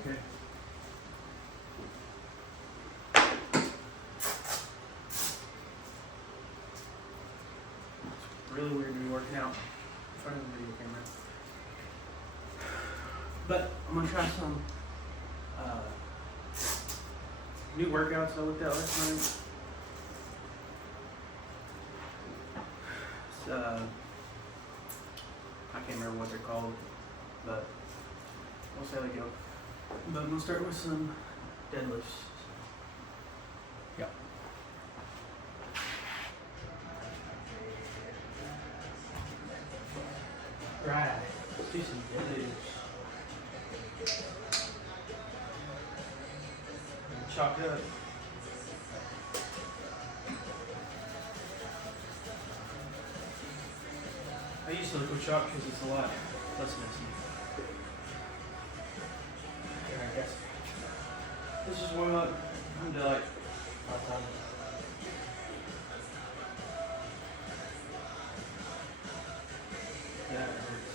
Okay. It's really weird to be working out in front of the video camera. But I'm gonna try some new workouts I looked at last night. I can't remember what they're called, but we'll see how they go. But I'm gonna start with some deadlifts. Yep. Right. Let's do some deadlifts. Chalk up. I use liquid chalk because it's a lot less messy. Alright guys, let's just warm up. I'm gonna do like 5 times. Yeah, it hurts.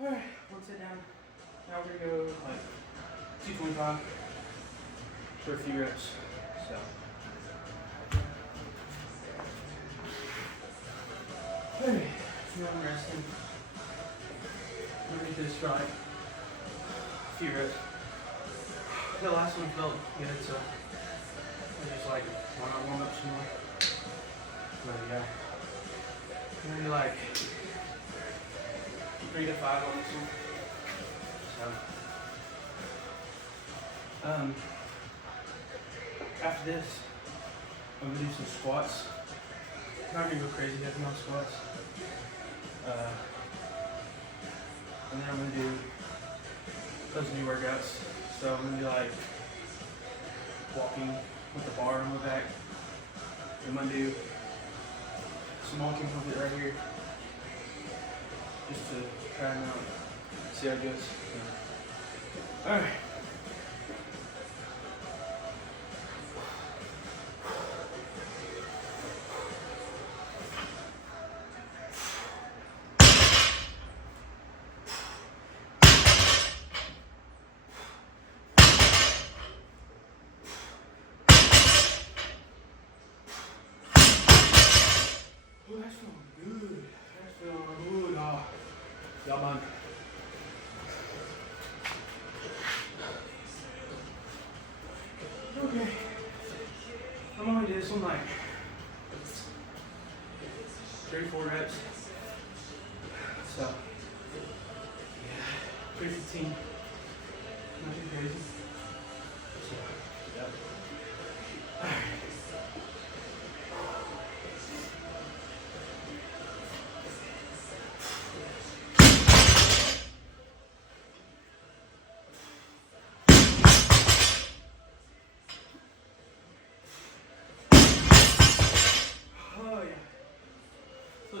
Alright, one sit down. Now we're gonna go like 225 for a few reps. So. Alright, now I'm resting. I'm gonna get this for like a few reps. The last one felt good, so I just like wanna warm up some more. But yeah. Maybe like 3 to 5 on this one. So, after this, I'm gonna do some squats. I'm not gonna go crazy heavy on squats. And then I'm gonna do those new workouts. So I'm gonna do like walking with the bar on my back. I'm gonna do some walking with it right here. Just to try them out, see how it goes. Alright. Oh, that's feeling good. That's feeling good. Oh. Y'all mind? Okay. I'm gonna do this one like 3-4 reps. So, yeah, 315. Not too crazy. So, yep. Alright.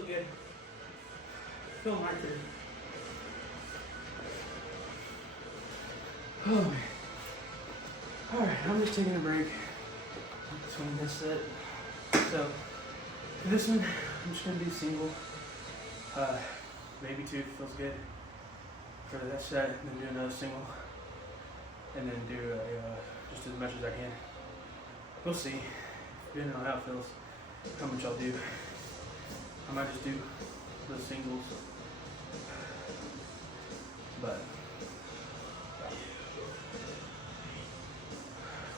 Good. Feel right there. Oh man. Alright, I'm just taking a break between this set. So for this one, I'm just gonna do single. Maybe 2 if it feels good. For that set, and then do another single. And then do just as much as I can. We'll see. Depending on how it feels, how much I'll do. I might just do the singles, but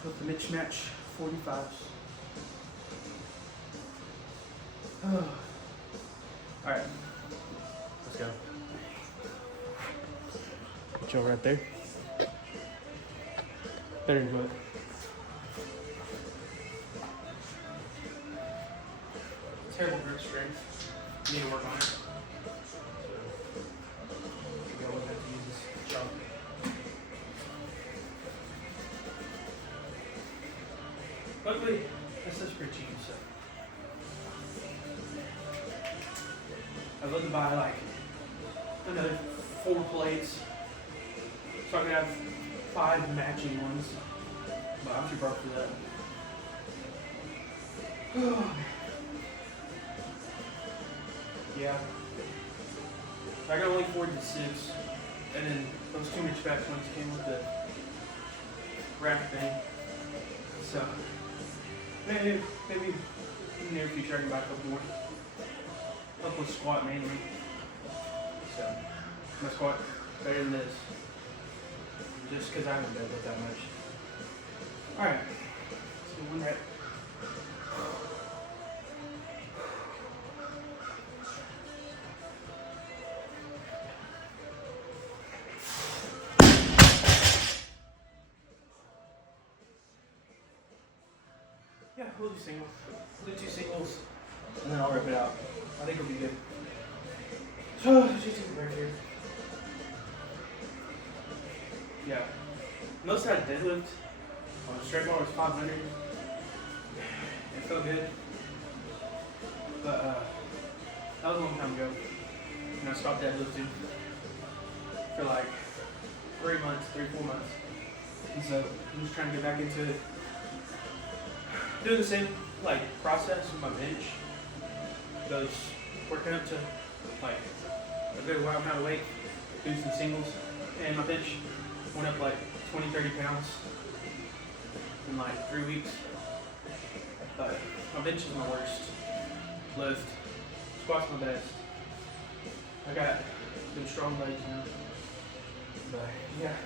with the mix match 45s. Oh. All right, let's go. Put y'all right there. Better enjoy it. Terrible grip strength. Need to work on it. So, go with that to use this chalk. Luckily, this is pretty cheap, so. I'd love to buy like another 4 plates so I could have 5 matching ones. But I'm too broke for that. Yeah. I got only 4 to 6, and then those 2 match ones came with the rack thing. So maybe in the near future I can buy a couple more. Help with squat mainly. So my squat better than this, just because I haven't deadlift that much. All right, let's do 1 rep. Yeah, we'll do singles. We'll do 2 singles, and then I'll rip it out. I think it'll be good. So, just take a break here. Yeah. Most of that deadlift on the straight bar was 500. It felt good. But, that was a long time ago. And I stopped deadlifting for like 3 months, 3-4 months. And so, I'm just trying to get back into it. Doing the same like process with my bench. Those working up to like a good amount of weight, doing some singles, and my bench went up like 20-30 pounds in like 3 weeks. But my bench is my worst lift. Squat's my best. I got them strong legs now. But yeah,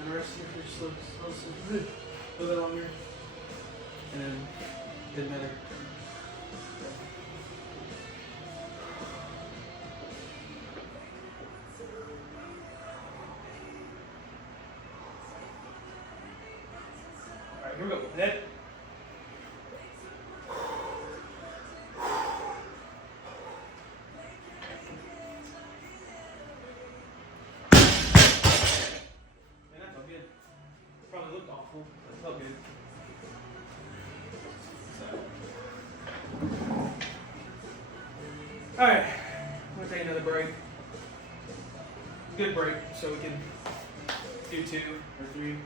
and the rest of it just looks a little bit longer. And then didn't matter. Alright, here we go. Net. Man, that felt good. Probably looked awful, but it felt good. Alright, I'm going to take another break. Good break, so we can do 2 or 3.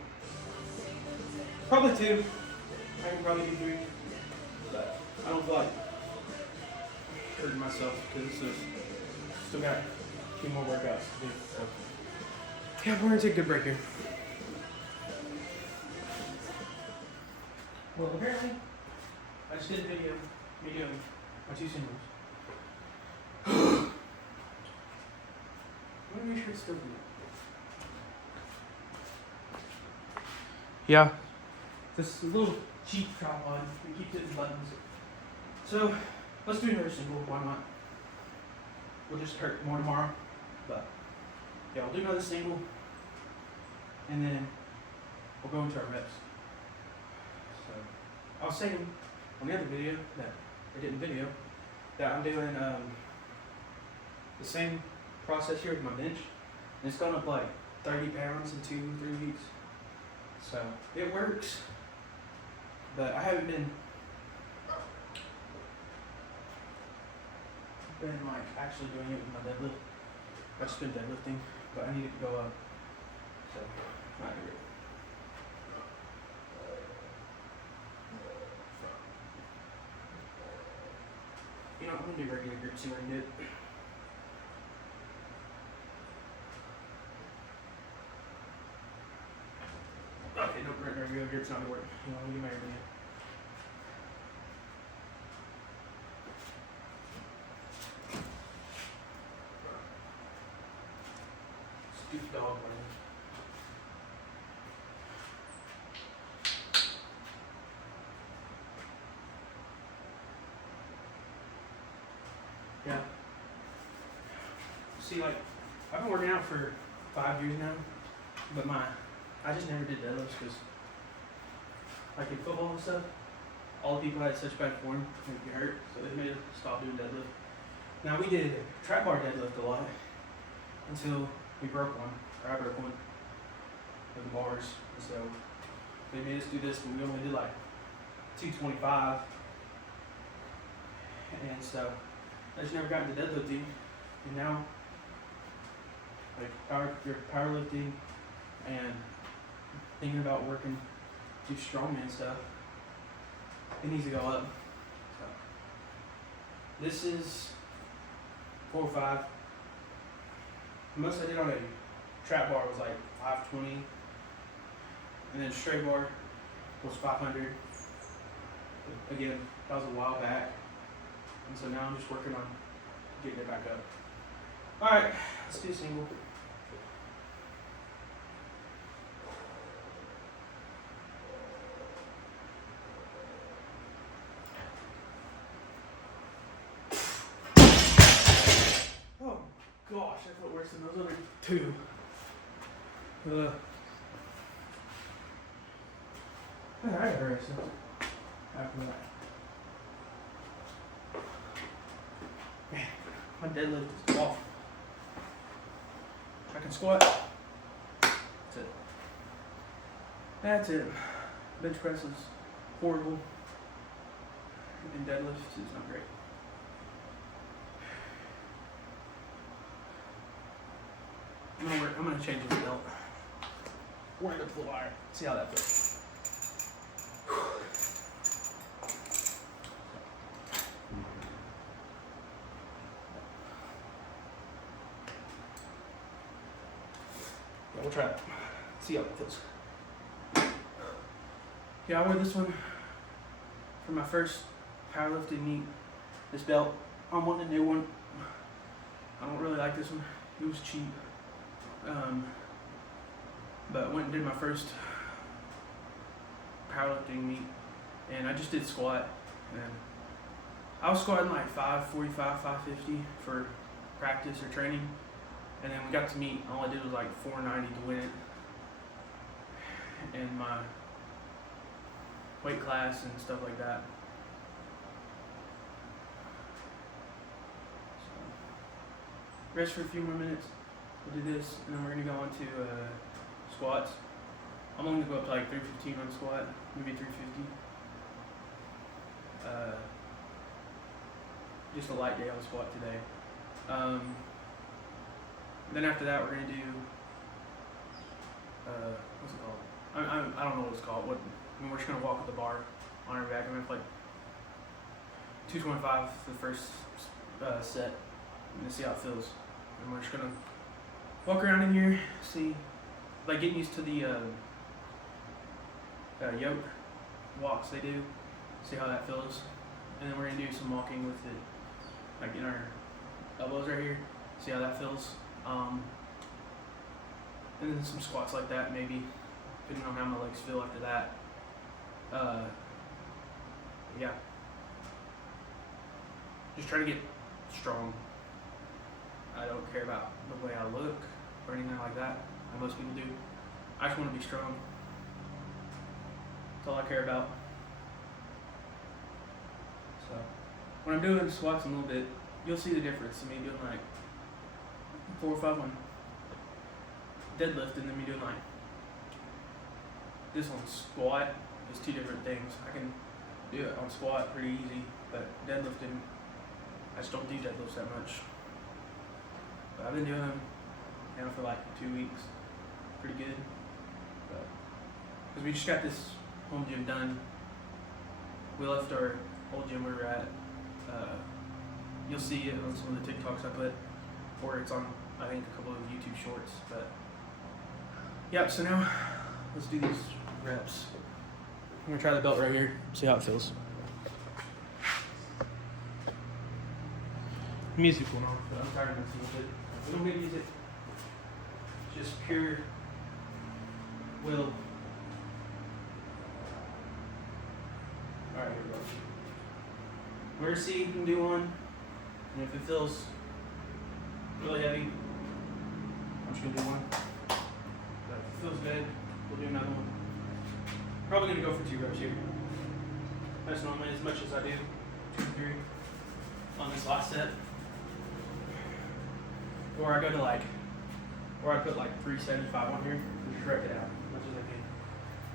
Probably 2. I can probably do 3. But I don't feel like hurting myself because still got a few more workouts to do. So yeah, we're going to take a good break here. Well, apparently, I just did a video me doing my 2 singles. Let me make sure it's still good. Yeah, this little cheap tripod. We keep hitting buttons. So let's do another single. Why not? We'll just hurt more tomorrow. But yeah, we'll do another single, and then we'll go into our reps. So I was saying on the other video that I did in video that I'm doing the same process here with my bench, and it's gone up like 30 pounds in 2-3 weeks. So it works, but I haven't been like actually doing it with my deadlift. I've just been deadlifting, but I need it to go up. So I agree. You know, I'm gonna do regular grip, see what I can do. Okay, no, regular grip's not gonna work. You know, let me get my everything. Stupid dog running. Yeah. See, like, I've been working out for 5 years now, but I just never did deadlifts because, like in football and stuff, all the people had such bad form, they'd get hurt, so they made us stop doing deadlift. Now we did trap bar deadlift a lot until we broke one, or I broke one with the bars, and so they made us do this, but we only did like 225, and so I just never got into deadlifting, and now like powerlifting and thinking about working, do strongman stuff. It needs to go up. So, this is 405. The most I did on a trap bar was like 520, and then straight bar was 500. Again, that was a while back, and so now I'm just working on getting it back up. All right, let's do a single. Oh gosh, I felt worse than those other two. I got her after that. Man, my deadlift is off. I can squat. That's it. That's it. Bench press is horrible. And deadlift is not great. I'm gonna change this belt. Wind up the wire. See how that feels. Yeah, we'll try it. See how it feels. Yeah, I wore this one for my first powerlifting meet. This belt. I'm wanting a new one. I don't really like this one. It was cheap. But I went and did my first powerlifting meet, and I just did squat, and I was squatting like 545, 550 for practice or training, and then we got to meet. All I did was like 490 to win it, and my weight class and stuff like that. So, rest for a few more minutes. We'll do this, and then we're gonna go on to squats. I'm only gonna go up to like 315 on squat, maybe 350. Just a light day on squat today. Then after that, we're gonna do what's it called? I don't know what it's called. We're just gonna walk with the bar on our back. I'm gonna play 225 for the first set. I'm gonna see how it feels, and we're just gonna walk around in here, see, like getting used to the yoke walks they do, see how that feels, and then we're gonna do some walking with it, like in our elbows right here, see how that feels, and then some squats like that maybe, depending on how my legs feel after that. Yeah, just try to get strong. I don't care about the way I look or anything like that, like most people do. I just want to be strong. That's all I care about. So, when I'm doing squats in a little bit, you'll see the difference in me doing like 4 or 5 on deadlift and then me doing like this on squat. Is 2 different things. I can do it on squat pretty easy, but deadlifting, I just don't do deadlifts that much. But I've been doing them now for like 2 weeks, pretty good. Because we just got this home gym done. We left our old gym we were at. You'll see it on some of the TikToks I put, or it's on, I think, a couple of YouTube shorts. But yeah, so now let's do these reps. I'm gonna try the belt right here, see how it feels. Music went on, but I'm tired of messing with it. We don't need music. Just pure will. Alright, here we go. We're gonna see if you can do one, and if it feels really heavy, I'm just gonna do one. But if it feels good, we'll do another one. Probably gonna go for 2 reps here. That's normally as much as I do, 2 to 3 on this last set. Or I go to like, or I put like 375 on here and just rep it out as much as I can.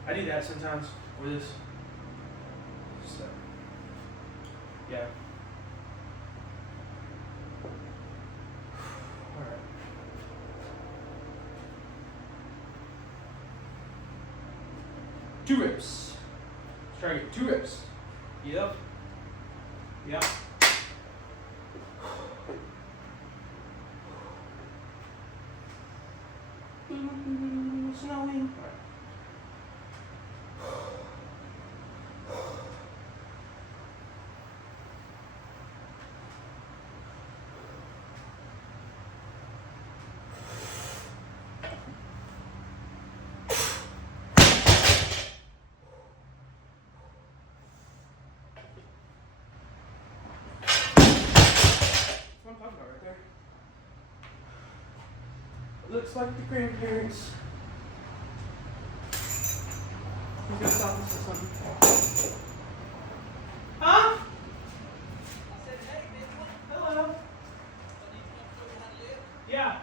I do that sometimes with this. So, yeah. 2 reps. Let's try to get 2 reps. Yep. Yep. Snowing. Right there. Looks like the grandparents. He's gonna stop us for something. Huh? Hello. Yeah.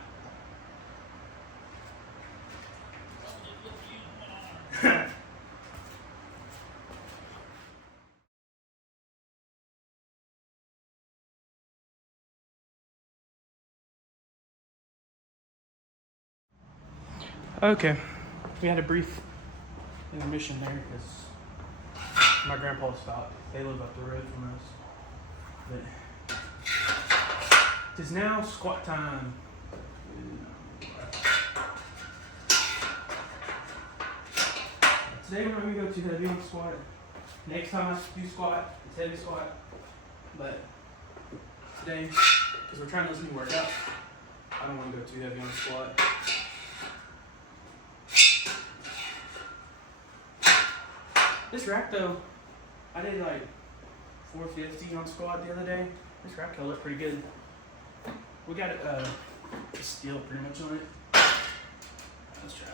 Okay, we had a brief intermission there because my grandpa stopped. They live up the road from us. But it is now squat time. Today we're not going to go too heavy on squat. Next time I do squat, it's heavy squat. But today, because we're trying this new workout, I don't want to go too heavy on squat. This rack though, I did like 450 on squat the other day. This rack held up pretty good. We got steel pretty much on it. Let's try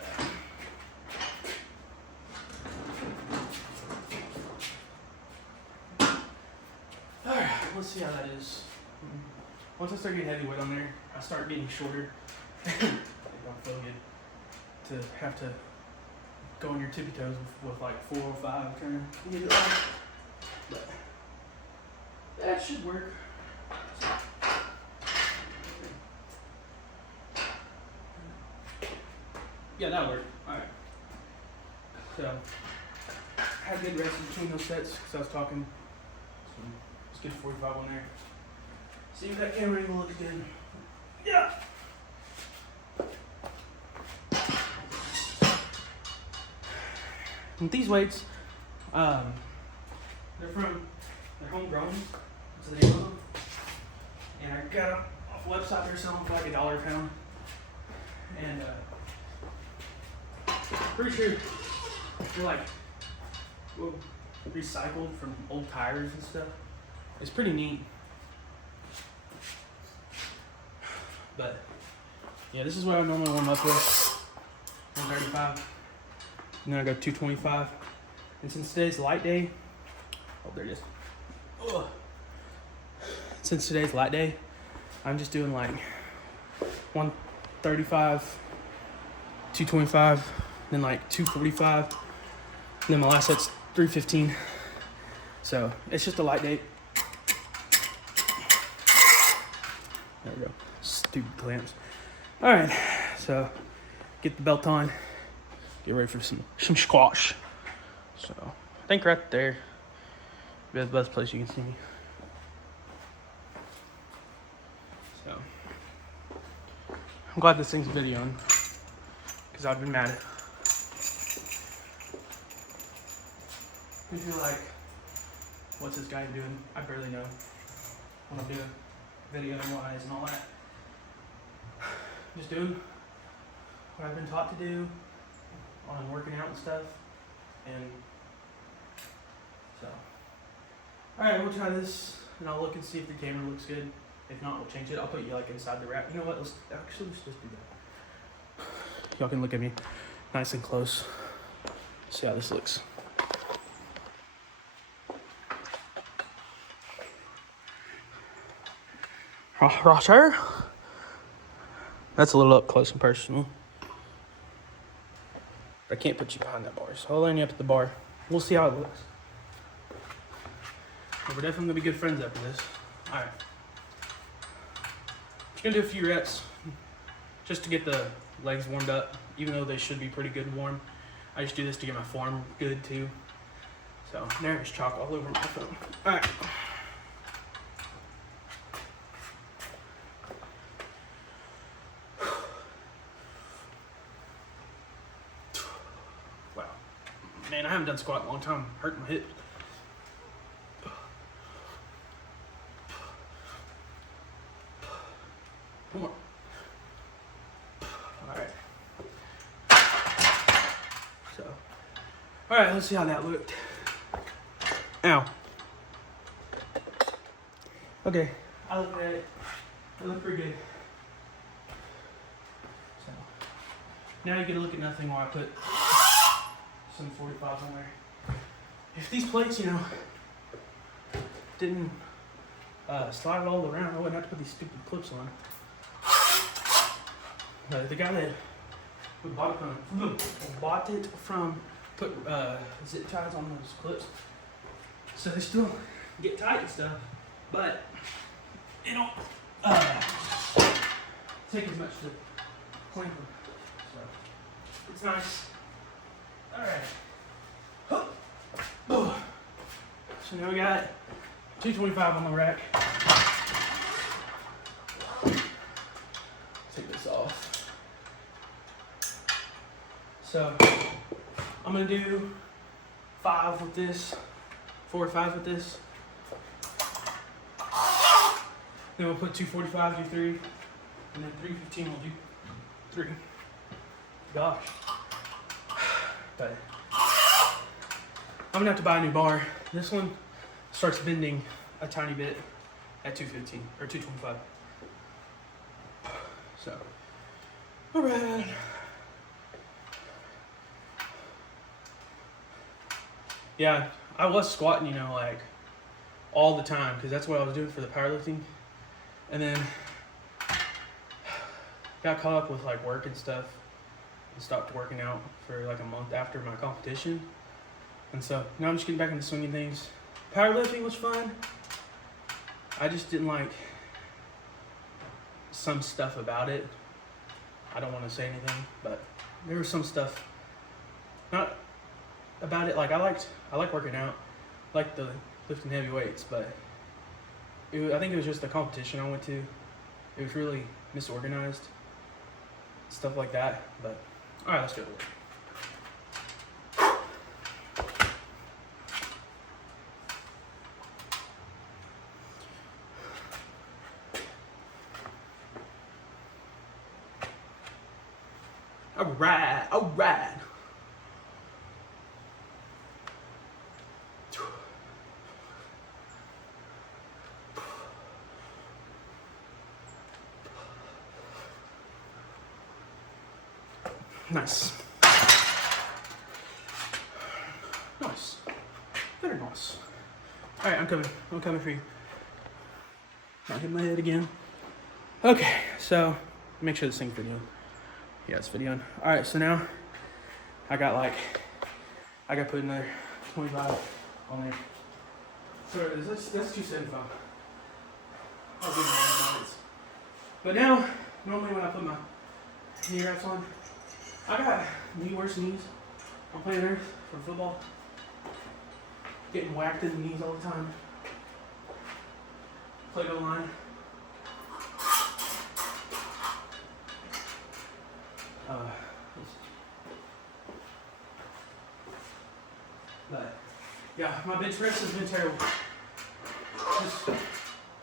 that. Alright, let's see how that is. Once I start getting heavy weight on there, I start getting shorter. It don't feel good to have to go on your tippy toes with like 4 or 5 trying to get it off. But that should work. Yeah, that'll work. Alright. So, I had good rest in between those sets because I was talking. So, let's get 45 on there. See if that camera angle looks good. Yeah! And these weights, they're homegrown, that's the name of them. And I got them off the website, they're selling for like $1 a pound. And pretty sure they're like recycled from old tires and stuff. It's pretty neat. But yeah, this is what I normally warm up with. 135. And then I go 225. And since today's light day, oh, there it is. Ugh. Since today's light day, I'm just doing like 135, 225, then like 245. And then my last set's 315. So it's just a light day. There we go. Stupid clamps. All right, so get the belt on. Get ready for some squash. So I think right there be the best place you can see me. So I'm glad this thing's videoing because I've been mad. I feel like, what's this guy doing? I barely know. When I'm doing video wise and all that. Just doing what I've been taught to do on working out and stuff. And so, alright, we'll try this and I'll look and see if the camera looks good. If not, we'll change it. I'll put you like inside the wrap. You know what? Let's just do that. Y'all can look at me nice and close. See how this looks. Roger. That's a little up close and personal. I can't put you behind that bar, so I'll line you up at the bar. We'll see how it looks. But we're definitely gonna be good friends after this. Alright. Just gonna do a few reps just to get the legs warmed up, even though they should be pretty good and warm. I just do this to get my form good too. So there's chalk all over my phone. All right. Wow. Man, I haven't done squat in a long time. Hurting my hip. One more. All right. So, all right, let's see how that looked. Ow. Okay, I looked at it. It looked pretty good. So, now you get to look at nothing while I put some 45s on there. If these plates, you know, didn't slide all around, I wouldn't have to put these stupid clips on. The guy that we bought it from put zip ties on those clips, so they still get tight and stuff, but they don't take as much to clean them. So it's nice. All right. So now we got 225 on the rack. Take this off. So I'm gonna do 5 with this, 4 or 5 with this. Then we'll put 245, do 3, and then 315 we'll do 3. Gosh. But I'm gonna have to buy a new bar. This one starts bending a tiny bit at 215 or 225. So, all right. Yeah, I was squatting, you know, like all the time because that's what I was doing for the powerlifting. And then got caught up with like work and stuff and stopped working out for like a month after my competition. And so now I'm just getting back into swinging things. Powerlifting was fun. I just didn't like some stuff about it. I don't want to say anything, but there was some stuff not about it. Like I like working out, like the lifting heavy weights, but I think it was just the competition I went to. It was really misorganized, stuff like that. But all right, let's go. All right, all right. Nice. Nice. Very nice. All right, I'm coming for you. Not hit my head again. Okay, so make sure this thing's videoing. Yeah, it's videoing. All right, so now I got to put another 25 on there. So that's 275. I'll give you minutes. But now, normally when I put my knee wraps on, I got worse knees. I'm playing Earth for football. Getting whacked in the knees all the time. Play-Doh line. But yeah, my bench press has been terrible. Just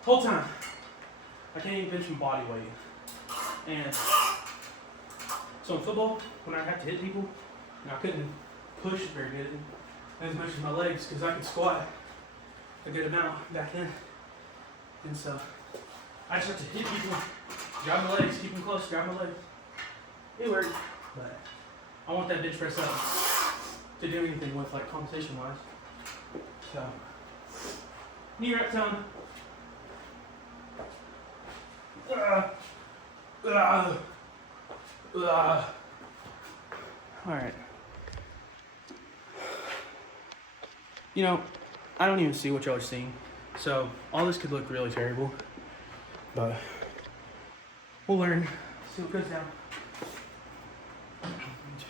whole time. I can't even bench from body weight. And so in football, when I have to hit people, I couldn't push very good as much as my legs because I could squat a good amount back then. And so I just have to hit people, grab my legs, keep them close, grab my legs. It worked, but I want that bench press up to do anything with, like compensation wise. So knee wrap time. All right. You know, I don't even see what y'all are seeing. So all this could look really terrible, but we'll learn. See what goes down.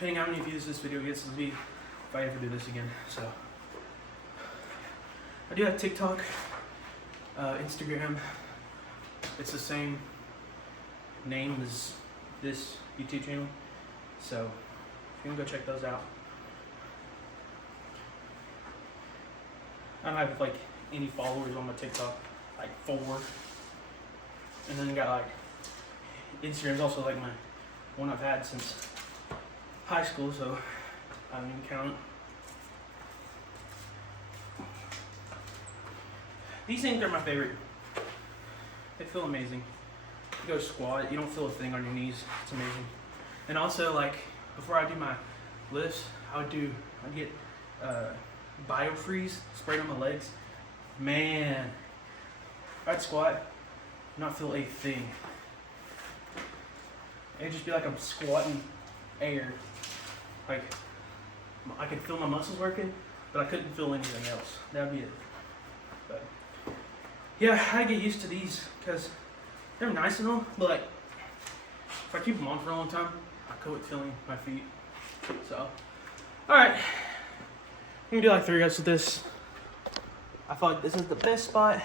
depending on how many views this video gets, to be if I ever do this again. So I do have TikTok, Instagram. It's the same name as this YouTube channel, so you can go check those out. I don't have like any followers on my TikTok, like 4, and then I got like Instagram's also like my one I've had since high school, so I don't even count it. These things are my favorite. They feel amazing. You go squat, you don't feel a thing on your knees. It's amazing. And also, like, before I do my lifts, I'd get biofreeze sprayed on my legs. Man, if I'd squat, not feel a thing. It'd just be like I'm squatting air. Like, I could feel my muscles working, but I couldn't feel anything else. That'd be it. But yeah, I get used to these because they're nice and all, but like, if I keep them on for a long time, I quit feeling my feet. So, alright. I'm gonna do like 3 reps with this. I feel like this is the best spot.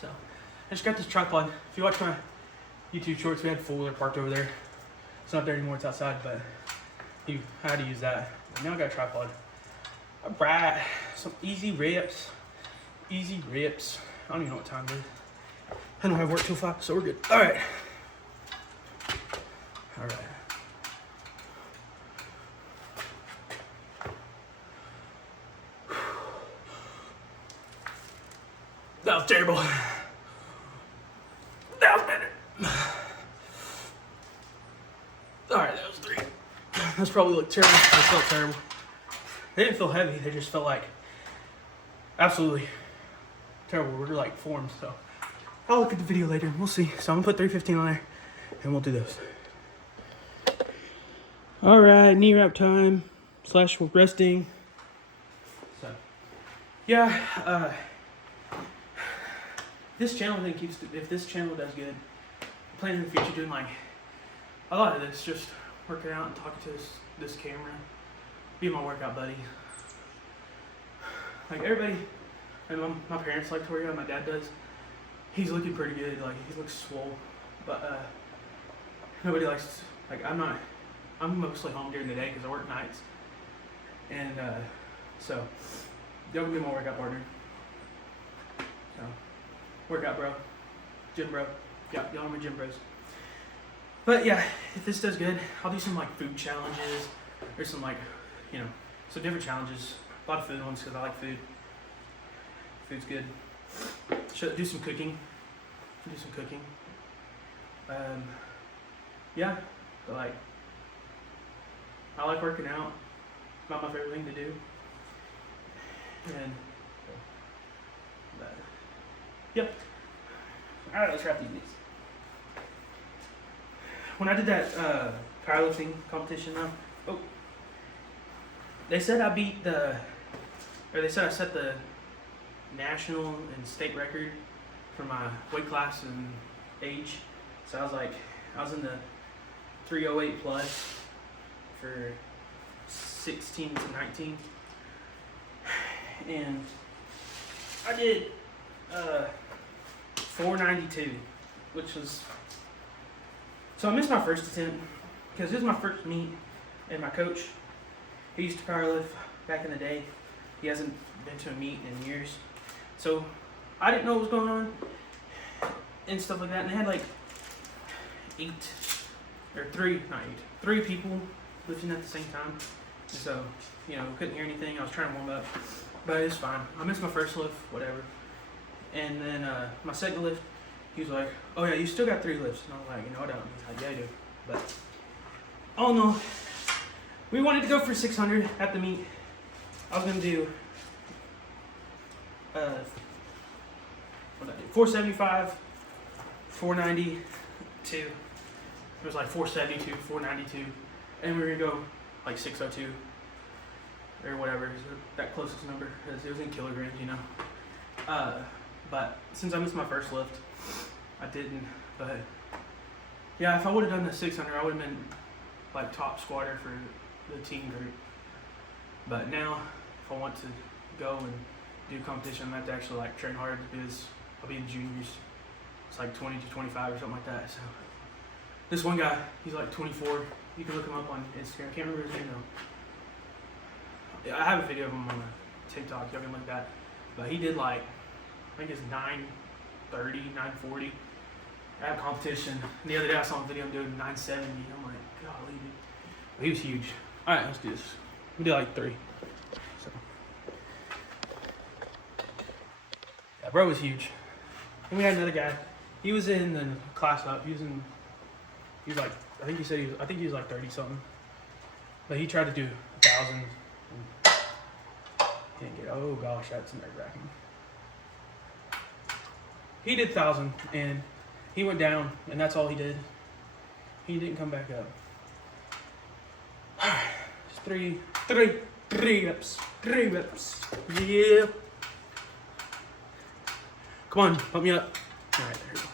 So, I just got this tripod. If you watch my YouTube shorts, we had 4-wheeler parked over there. It's not there anymore, it's outside, but I had to use that. Now I got a tripod. Alright, some easy reps. Easy reps. I don't even know what time it is. I don't have work till 5, so we're good. Alright. Alright. That was terrible. That was better. Alright, that was 3. Those probably looked terrible. They felt terrible. They didn't feel heavy, they just felt like absolutely terrible. We're like forms, so I'll look at the video later and we'll see. So I'm gonna put 315 on there and we'll do those. Alright, knee wrap time / resting. So yeah, this channel I think if this channel does good, I'm planning in the future doing like a lot of this, just working out and talking to this camera, being my workout buddy. Like everybody, and my parents like to work out, my dad does. He's looking pretty good, like he looks swole, but nobody likes, like I'm mostly home during the day because I work nights. And so, y'all can be my workout partner. So, workout bro, gym bro, yeah, y'all are my gym bros. But yeah, if this does good, I'll do some like food challenges, or some like, some different challenges. A lot of food ones because I like food. Food's good. Should do some cooking. Yeah, but like, I like working out. Not my favorite thing to do. And yep. All right, let's wrap these. When I did that powerlifting competition, they said I set the national and state record for my weight class and age. So I was in the 308 plus for 16 to 19, and I did 492, which was, so I missed my first attempt because this is my first meet, and my coach, he used to powerlift back in the day. He hasn't been to a meet in years, so I didn't know what was going on and stuff like that. And they had like 3 people lifting at the same time. And so, couldn't hear anything. I was trying to warm up, but it's fine. I missed my first lift, whatever. And then my second lift, he was like, "Oh yeah, you still got 3 lifts." And I was like, "No, I don't." He's like, "Yeah, I do." But oh no, we wanted to go for 600 at the meet. I was gonna do 475, 492. It was like 472, 492, and we were gonna go like 602 or whatever, that closest number, because it was in kilograms, But since I missed my first lift, I didn't. But yeah, if I would have done the 600, I would have been like top squatter for the team group. But now, if I want to go and do competition, I'm gonna have to actually like train hard because I'll be in juniors. It's like 20 to 25 or something like that. So this one guy, he's like 24. You can look him up on Instagram. I can't remember his name though. I have a video of him on TikTok. Y'all can look at that. But he did like, I think it's 9:30, 9:40 at a competition. And the other day I saw a video of him doing 9:70. I'm like, golly, dude. But he was huge. All right, let's do this. We did like 3. So yeah, bro was huge. And we had another guy. He was in the class up. He was like, I think he was like 30 something. But he tried to do 1,000. Didn't get. Oh gosh, that's nerve wracking. He did 1,000 and he went down, and that's all he did. He didn't come back up. Just three reps. 3 reps. Yeah. Come on, pump me up. All right, there we go.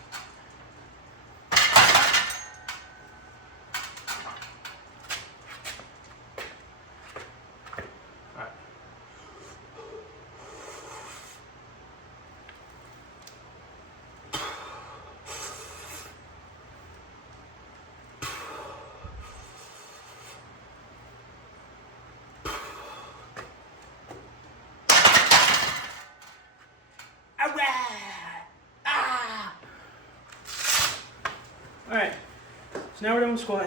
Alright, so now we're done with squat,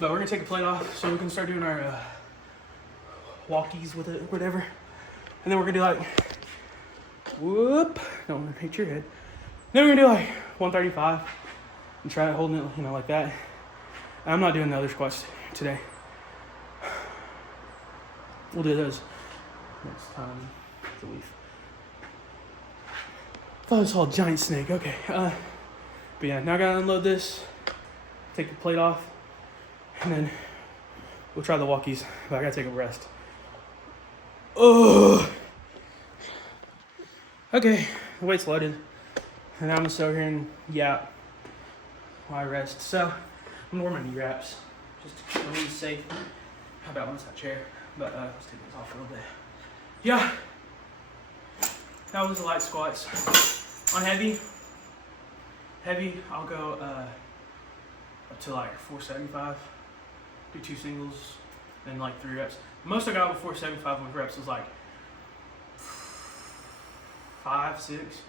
but we're going to take a plate off so we can start doing our walkies with it, whatever. And then we're going to do like, whoop, don't hit your head. Then we're going to do like 135 and try holding it, you know, like that. And I'm not doing the other squats today. We'll do those next time. It's a leaf. I thought it was all giant snake, okay. But yeah, now I gotta unload this, take the plate off, and then we'll try the walkies, but I gotta take a rest. Oh. Okay, the weight's loaded, and now I'm gonna sit over here and yap while I rest. So, I'm gonna wear my knee wraps, just to keep my knees safe. How about once that chair? But let's take this off a little bit. Yeah, that was the light squats. On heavy, I'll go up to like 475, do 2 singles, then like 3 reps. The most I got with 475 with reps was like 5, 6,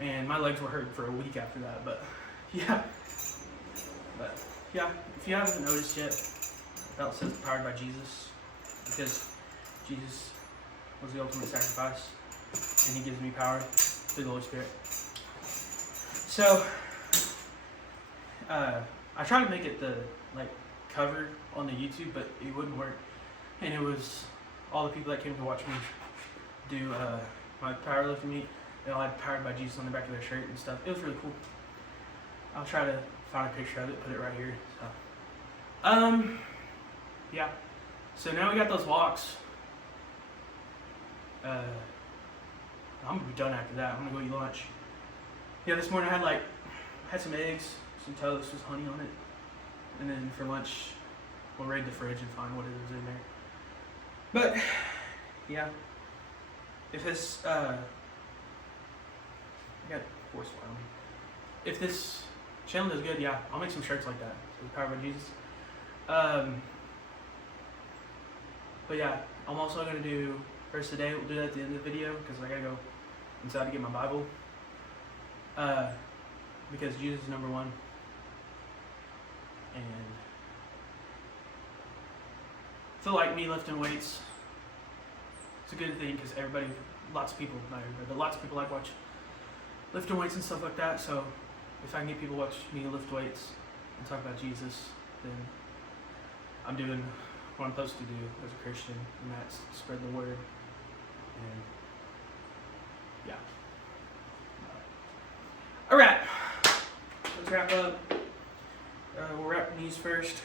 and my legs were hurting for a week after that. But yeah, if you haven't noticed yet, belt says powered by Jesus, because Jesus was the ultimate sacrifice, and he gives me power through the Holy Spirit. So, I tried to make it the cover on the YouTube, but it wouldn't work. And it was all the people that came to watch me do my powerlifting meet. They all had Powered by Jesus on the back of their shirt and stuff. It was really cool. I'll try to find a picture of it, put it right here. So, yeah. So now we got those walks. I'm gonna be done after that. I'm gonna go eat lunch. Yeah, this morning I had some eggs, some toast with honey on it, and then for lunch we'll raid the fridge and find what it is in there. But yeah, if this I got horse oil on me. If this channel does good, yeah, I'll make some shirts like that. So Powered by Jesus. But yeah, I'm also gonna do rest of the day. We'll do that at the end of the video because I gotta go inside to get my Bible. Because Jesus is number 1. And I feel like me lifting weights, it's a good thing because lots of people like watch lifting weights and stuff like that. So if I can get people to watch me lift weights and talk about Jesus, then I'm doing what I'm supposed to do as a Christian, and that's spread the word. And yeah. Alright, let's wrap up. We'll wrap knees first,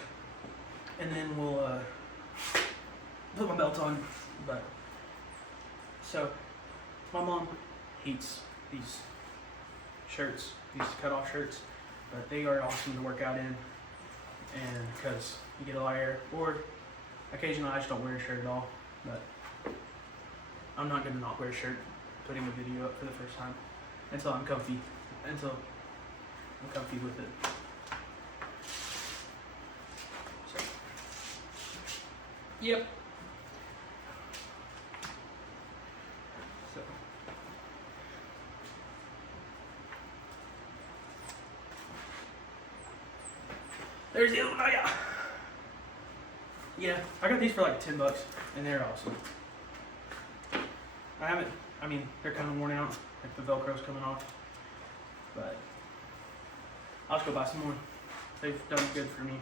and then we'll put my belt on. But so, my mom hates these shirts, these cut-off shirts, but they are awesome to work out in. and because you get a lot of air. Or occasionally I just don't wear a shirt at all, but I'm not gonna not wear a shirt putting a video up for the first time until I'm comfy with it. So, yep. So. There's the other one. Oh, yeah. Yeah, I got these for like $10 and they're awesome. They're kind of worn out, like the Velcro's coming off, but I'll just go buy some more. They've done good for me.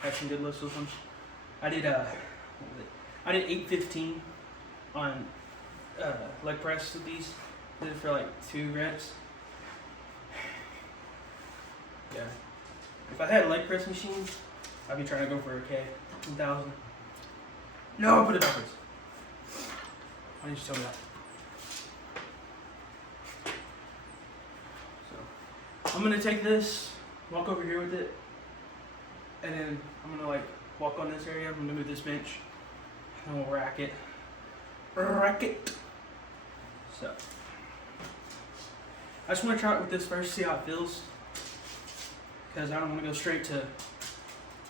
Had some good lifts with them. I did 815 on leg press with these. Did it for like 2 reps. Yeah. If I had a leg press machine, I'd be trying to go for a K, 1,000. No, put it backwards. Why didn't you tell me that? So, I'm gonna take this, walk over here with it, and then I'm gonna like walk on this area. I'm gonna move this bench, and we'll rack it. So, I just want to try it with this first, see how it feels, because I don't want to go straight to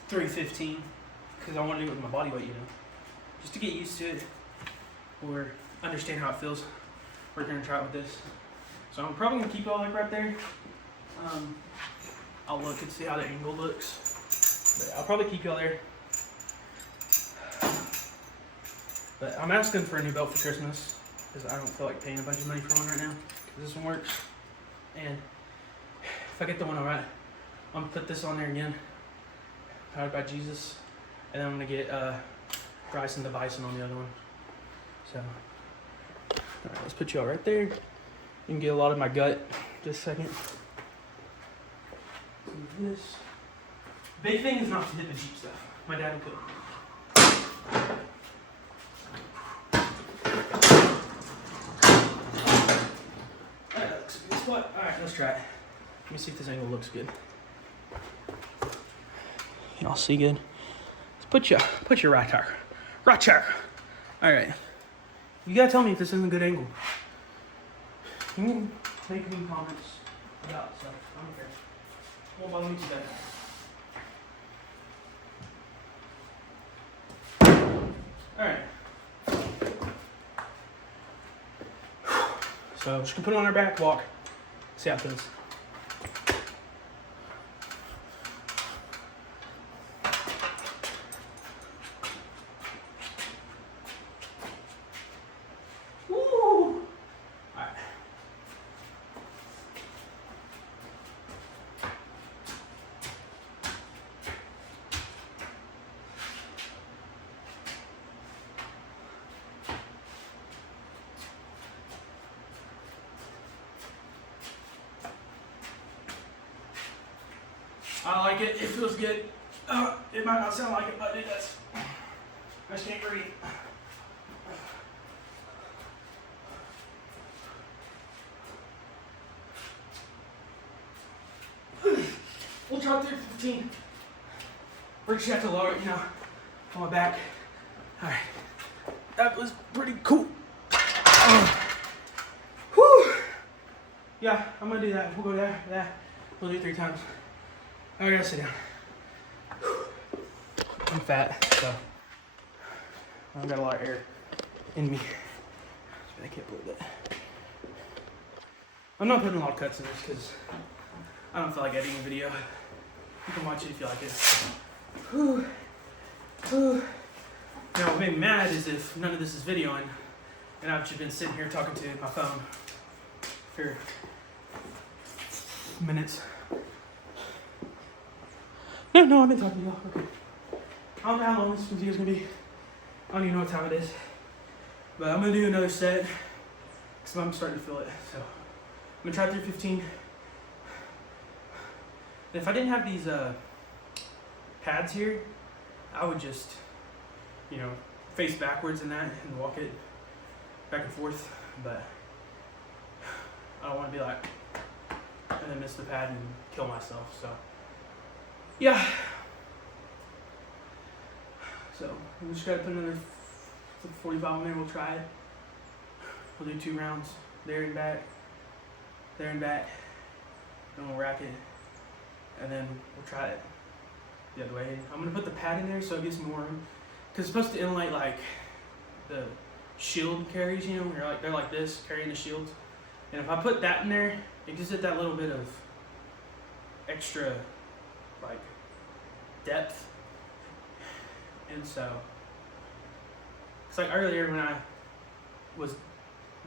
315, because I want to do it with my body weight, just to get used to it or understand how it feels. We're gonna try it with this. So I'm probably gonna keep it all like right there. I'll look and see how the angle looks. But I'll probably keep y'all there. But I'm asking for a new belt for Christmas because I don't feel like paying a bunch of money for one right now. This one works. And if I get the one alright, I'm gonna put this on there again. Powered by Jesus. And then I'm gonna get Bryson the Bison on the other one. So, alright, let's put you all right there. You can get a lot of my gut. Just a second. Do this. Big thing is not to hit the deep stuff. My dad will put it. That looks a good spot. Alright, let's try it. Let me see if this angle looks good. Y'all see good? Let's put you right there. Right there. Alright. You gotta tell me if this isn't a good angle. You can make any comments about stuff. I don't care. Won't bother me today. Alright. So just gonna put it on our back, walk. See how it feels. I like it. It feels good. It might not sound like it, but it does. I just can't breathe. We'll try 315. We're just have to lower it, on my back. All right. That was pretty cool. Whew. Yeah, I'm gonna do that. We'll go there. We'll do it 3 times. I gotta sit down. I'm fat, so I've got a lot of air in me. I can't believe that. I'm not putting a lot of cuts in this because I don't feel like editing a video. You can watch it if you like it. Whew. Whew. Now, what made me mad is if none of this is videoing and I've just been sitting here talking to my phone for minutes. No, I've been talking to y'all. Okay. I don't know how long this video is gonna be. I don't even know what time it is. But I'm gonna do another set because I'm starting to feel it. So I'm gonna try 315. And if I didn't have these pads here, I would just, face backwards in that and walk it back and forth. But I don't want to be like, and then miss the pad and kill myself. So yeah. So we just gotta put another 45 on there. We'll try it. We'll do 2 rounds, there and back, there and back. Then we'll rack it, and then we'll try it the other way. I'm gonna put the pad in there so it gives more room, because it's supposed to emulate like the shield carries, you know, where they're like this, carrying the shields. And if I put that in there, it gives it that little bit of extra like depth. And so it's like earlier when I was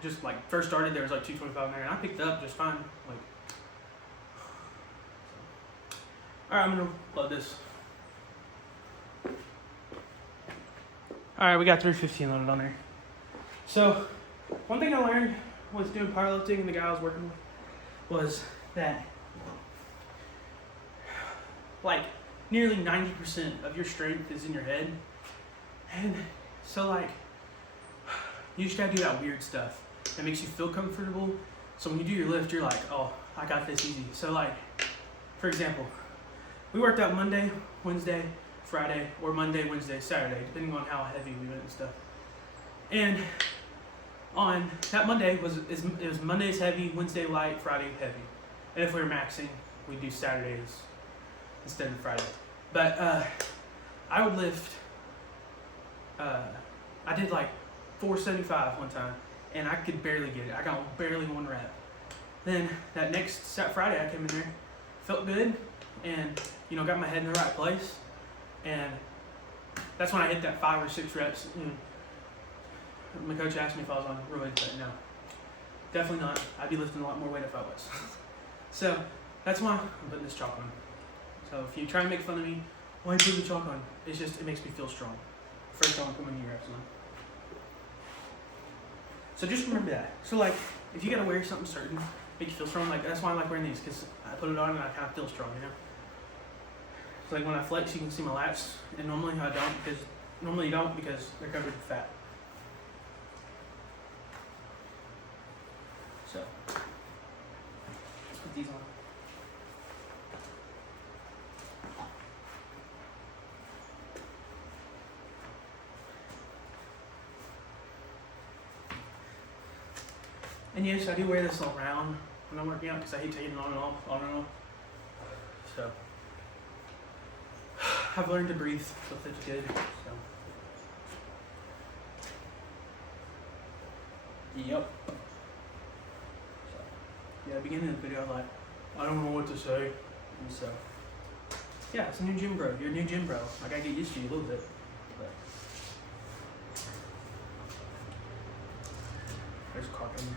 just like first started, there was like 225 in there, and I picked it up just fine. Like, all right, I'm gonna load this. All right, we got 315 loaded on there. So one thing I learned was doing powerlifting, and the guy I was working with, was that like nearly 90% of your strength is in your head. And so like you just gotta do that weird stuff that makes you feel comfortable. So when you do your lift, you're like, oh, I got this easy. So like, for example, we worked out Monday, Wednesday, Friday, or Monday, Wednesday, Saturday, depending on how heavy we went and stuff. And on that Monday, it was Monday's heavy, Wednesday light, Friday heavy. And if we were maxing, we'd do Saturdays instead of Friday. But I would lift, I did like 475 one time, and I could barely get it. I got barely 1 rep. Then that next Friday I came in there, felt good, and you know, got my head in the right place. And that's when I hit that 5 or 6 reps. My coach asked me if I was on roids, but no, definitely not. I'd be lifting a lot more weight if I was. So that's why I'm putting this chalk on. So if you try and make fun of me, why are you putting the chalk on? It's just, it makes me feel strong. First time I'm putting your reps on. So just remember that. So like, if you gotta wear something certain, make you feel strong, like that's why I like wearing these, because I put it on and I kind of feel strong, you know? It's like when I flex, you can see my lats, and normally I don't, because normally you don't, because they're covered with fat. So let's put these on. And yes, I do wear this around when I'm working out, because I hate taking it on and off, on and off. So I've learned to breathe with it good. So yep. So yeah, beginning of the video I was like, I don't know what to say. And so yeah, it's a new gym bro. You're a new gym bro. I gotta get used to you a little bit. But there's a car coming.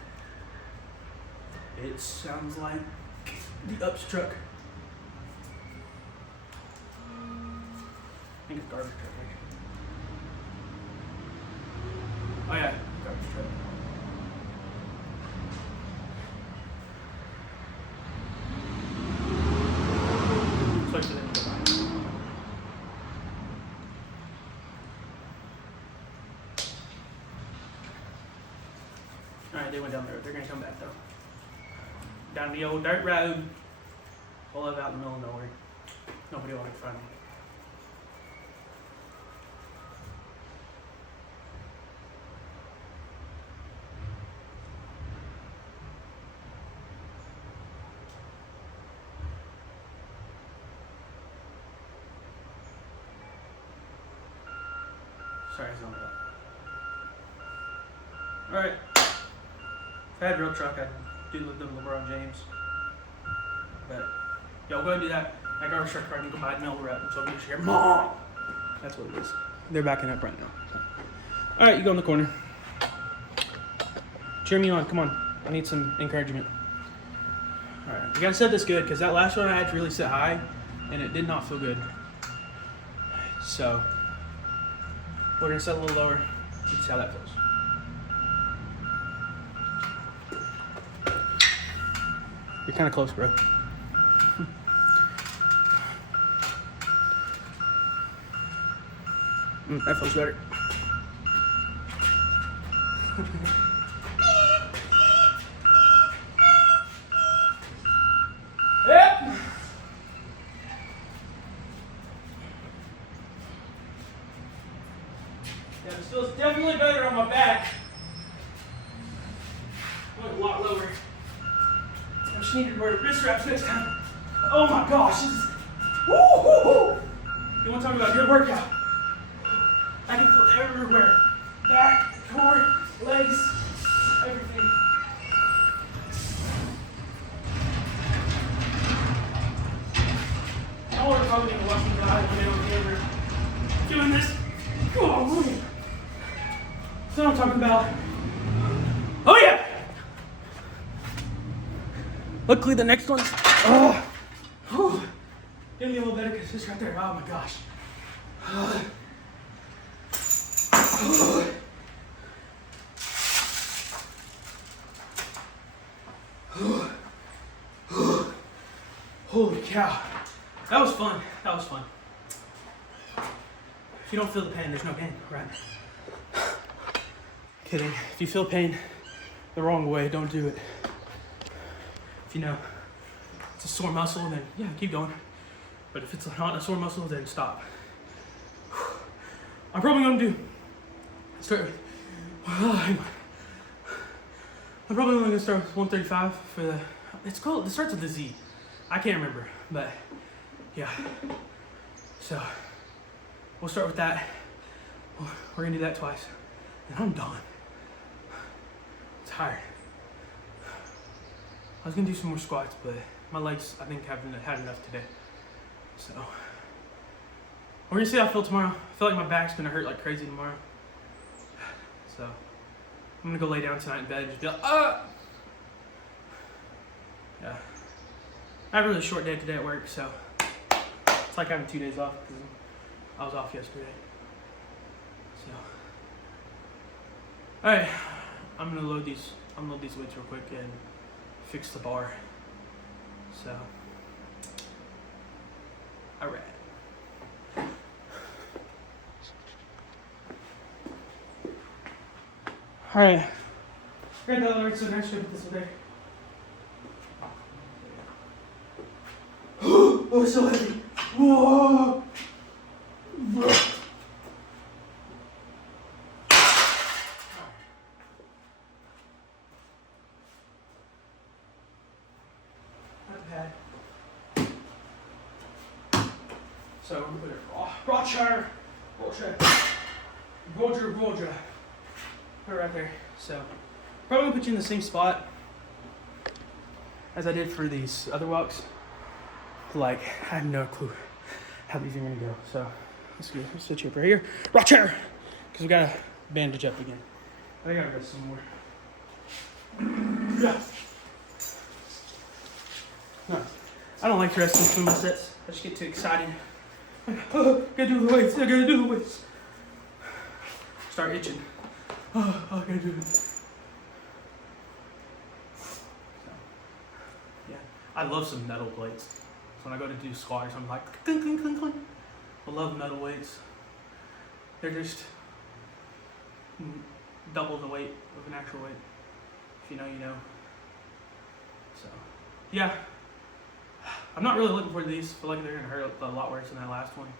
It sounds like the Ups truck. I think it's garbage truck. Oh yeah, garbage truck. Sorry for them to go by. Alright, they went down there. They're gonna come back though. Down the old dirt road. I'll live out in the middle of nowhere. Nobody will ever find me. Sorry, I zoned out. Alright. If I had a real truck, I'd do the LeBron James. But yeah, we'll go and do that. That garbage truck right and go by the middle of the rep. So we just hear Mom! That's what it is. They're backing up right now. So. Alright, you go in the corner. Cheer me on, come on. I need some encouragement. Alright, you gotta set this good, because that last one I had to really sit high and it did not feel good. So we're gonna set a little lower and see how that feels. You're kind of close, bro. That feels better. Yep. Yeah, this feels definitely better on my back. Went a lot lower. I just needed to wear wrist straps next time. Oh my gosh, this is, woo, woo, woo. You want to talk about a good workout? I can feel it everywhere. Back, core, legs, everything. Y'all are probably going to watch me die one day on camera doing this. Come on, move it. So I'm talking about. Oh yeah! Luckily the next one's getting me a little better because this right there, oh my gosh. Holy cow. That was fun. That was fun. If you don't feel the pain, there's no pain, right? Kidding. If you feel pain the wrong way, don't do it. If you know it's a sore muscle, then yeah, keep going. But if it's not a sore muscle, then stop. I'm probably gonna start with, I'm probably only gonna start with 135 for the, it's called, it starts with a Z. I can't remember, but yeah. So we'll start with that. We're gonna do that twice, and I'm done. I'm tired. I was gonna do some more squats, but my legs, I think, haven't had enough today. So we're gonna see how I feel tomorrow. I feel like my back's gonna hurt like crazy tomorrow. So I'm gonna go lay down tonight in bed and just be like, yeah. I had a really short day today at work, so it's like having 2 days off because I was off yesterday. So, all right, I'm gonna load these weights real quick and fix the bar. So, all right. All right. Great, that works. So next, put this one there. Oh, it's so heavy. Whoa. Not bad. So we're gonna put it Roger. Put it right there. So probably gonna put you in the same spot as I did for these other walks. Like, I have no clue how these are gonna go. So let's switch up right here. Roger! Because we gotta bandage up again. I think I gotta go some more. Yeah. No, I don't like to rest in between my sets. I just get too excited. Oh, gotta do the weights. I gotta do the weights. Start itching. Oh, I gotta do it. So, yeah, I love some metal plates. So when I go to do squats, I'm like, clink, clink, clink, clink. I love metal weights. They're just double the weight of an actual weight. If you know, you know. So, yeah. I'm not really looking forward to these. I feel like they're gonna hurt a lot worse than that last one.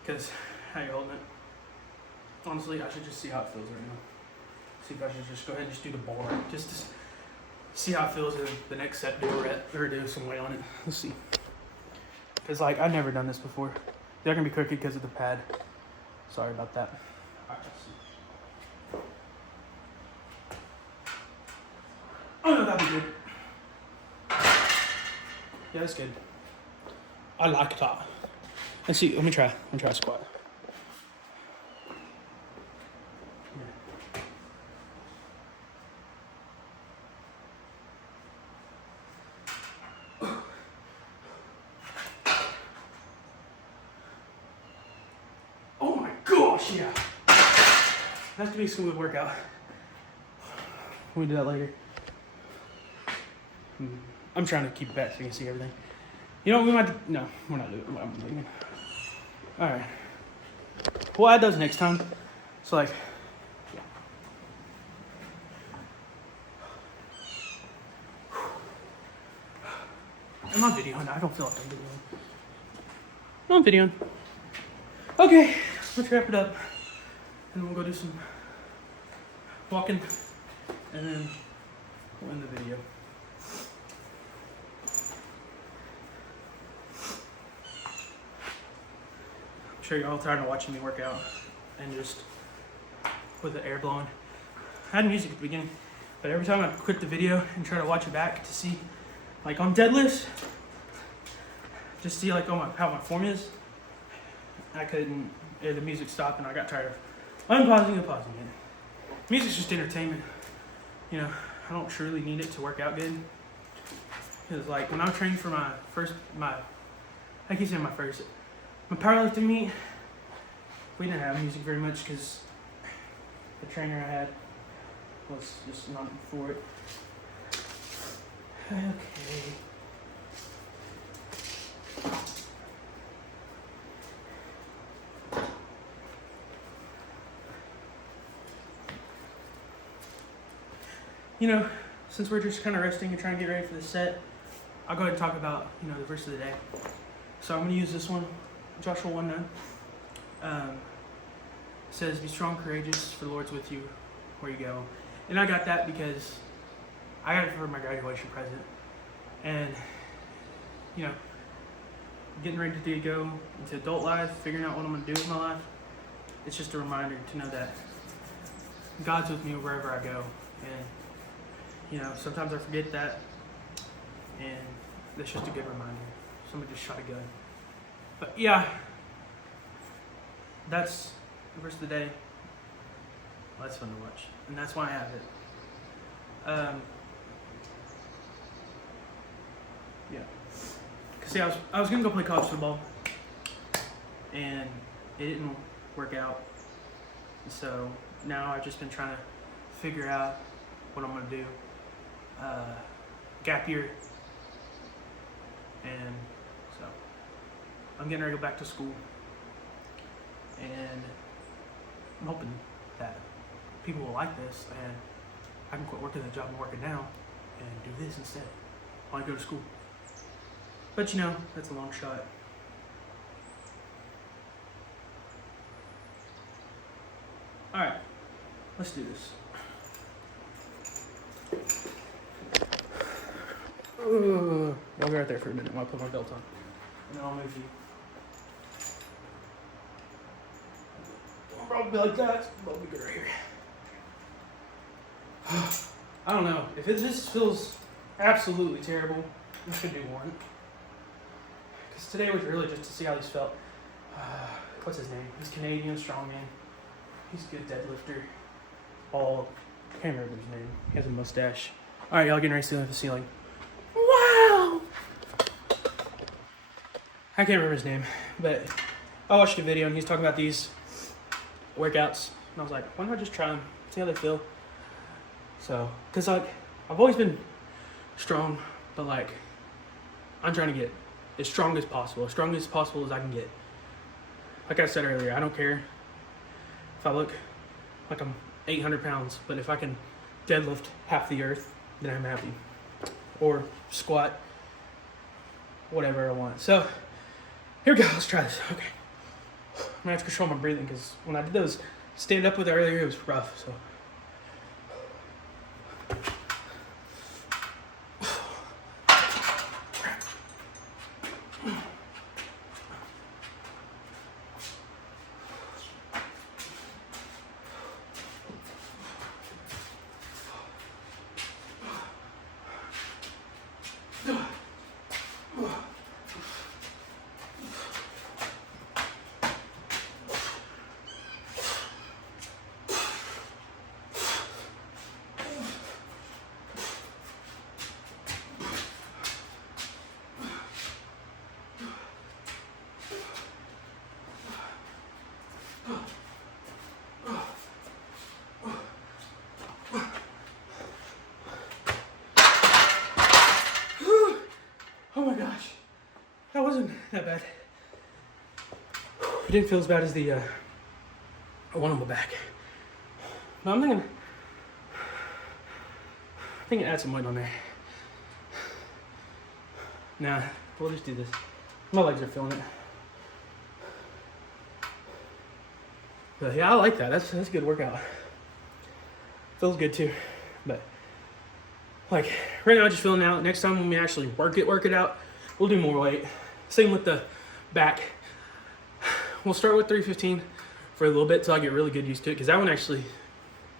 Because how you're holding it. Honestly, I should just see how it feels right now. See if I should just go ahead and just do the bar. Just to see how it feels in the next set, do a rep, or do some weight on it. Let's see. Because, like, I've never done this before. They're going to be crooked because of the pad. Sorry about that. All right, let's see. Oh, no, that'd be good. Yeah, that's good. I like that. Let's see. Let me try a squat. Yeah. That has to be a smooth workout. We'll do that later. I'm trying to keep it back so you can see everything. You know what we might do? No, we're not doing what I'm doing. Alright. We'll add those next time. So like, I'm on video now. I don't feel like I'm videoing. No, I'm videoing. Okay, let's wrap it up. and we'll go do some walking, and then we'll end the video. I'm sure you're all tired of watching me work out and just with the air blowing. I had music at the beginning, but every time I quit the video and try to watch it back to see, like on deadlifts, just see like how my form is, I couldn't, the music stopped and I got tired of unpausing and pausing it. Music's just entertainment. You know, I don't truly need it to work out good. Because like when I trained for my powerlifting meet, we didn't have music very much because the trainer I had was just not for it. Okay. You know, since we're just kind of resting and trying to get ready for the set, I'll go ahead and talk about, the verse of the day. So I'm going to use this one, Joshua 1:9. It says, "Be strong, courageous, for the Lord's with you where you go." And I got that because I got it for my graduation present. And, getting ready to go into adult life, figuring out what I'm going to do with my life, it's just a reminder to know that God's with me wherever I go. And sometimes I forget that, and that's just a good reminder. Somebody just shot a gun. But yeah, that's the verse of the day. Well, that's fun to watch, and that's why I have it. Yeah, because see, I was gonna go play college football, and it didn't work out. So now I've just been trying to figure out what I'm gonna do. Gap year, and so I'm getting ready to go back to school, and I'm hoping that people will like this and I can quit working the job I'm working now and do this instead while I go to school. But that's a long shot. Alright, let's do this. I'll be right there for a minute while I put my belt on. And then I'll move you. I'll probably be like that. I'll be good right here. I don't know. If this feels absolutely terrible, I should do one. Because today was really just to see how these felt. What's his name? He's Canadian, strongman. He's a good deadlifter. I can't remember his name. He has a mustache. Alright, y'all getting ready to see the ceiling. Wow! I can't remember his name, but I watched a video and he's talking about these workouts. And I was like, why don't I just try them, see how they feel? So, because I've always been strong, but I'm trying to get as strong as possible as I can get. Like I said earlier, I don't care if I look like I'm 800 pounds, but if I can deadlift half the earth, then I'm happy. Or squat, whatever I want. So, here we go, let's try this. Okay. I'm gonna have to control my breathing because when I did those stand up with earlier, it was rough, so. Oh my gosh, that wasn't that bad. It didn't feel as bad as the one on the back. But I'm thinking add some weight on there. Nah, we'll just do this. My legs are feeling it. But yeah, I like that. That's a good workout. Feels good too. But like right now, I'm just feeling out. Next time when we actually work it out, we'll do more weight. Same with the back. We'll start with 315 for a little bit till I get really good used to it, because that one actually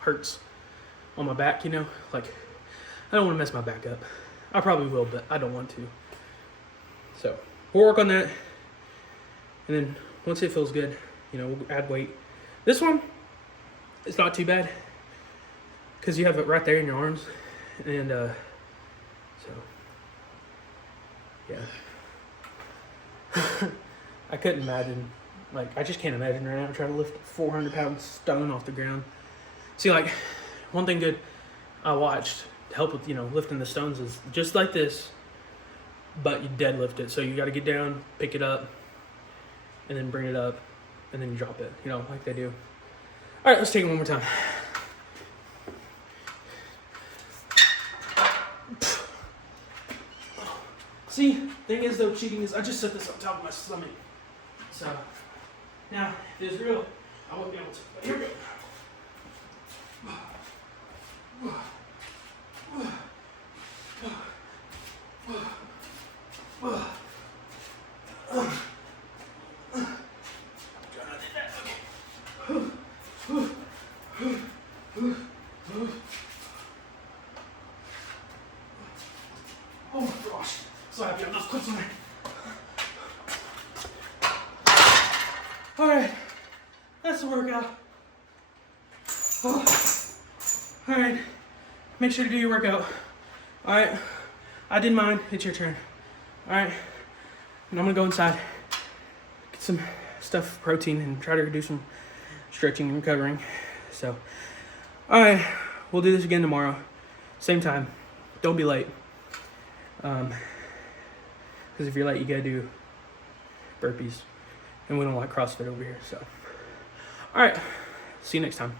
hurts on my back, you know? Like, I don't want to mess my back up. I probably will, but I don't want to. So, we'll work on that. And then, once it feels good, you know, we'll add weight. This one, it's not too bad, because you have it right there in your arms. And, so, yeah. I couldn't imagine, like, I just can't imagine right now trying to lift 400-pound stone off the ground. See, like, one thing good I watched to help with, you know, lifting the stones is just like this, but you deadlift it. So you got to get down, pick it up, and then bring it up, and then you drop it, you know, like they do. All right, let's take it one more time. See, thing is though, cheating is I just set this on top of my stomach. So, now, if it's real, I won't be able to. But here we go. Oh my gosh, so happy I have enough clips on there. Alright, that's the workout. Alright, make sure to do your workout. Alright, I did mine, it's your turn. Alright, and I'm gonna go inside, get some stuff, protein, and try to do some stretching and recovering. So, alright, we'll do this again tomorrow. Same time. Don't be late. Because if you're late, you gotta do burpees. And we don't like CrossFit over here, so. Alright, see you next time.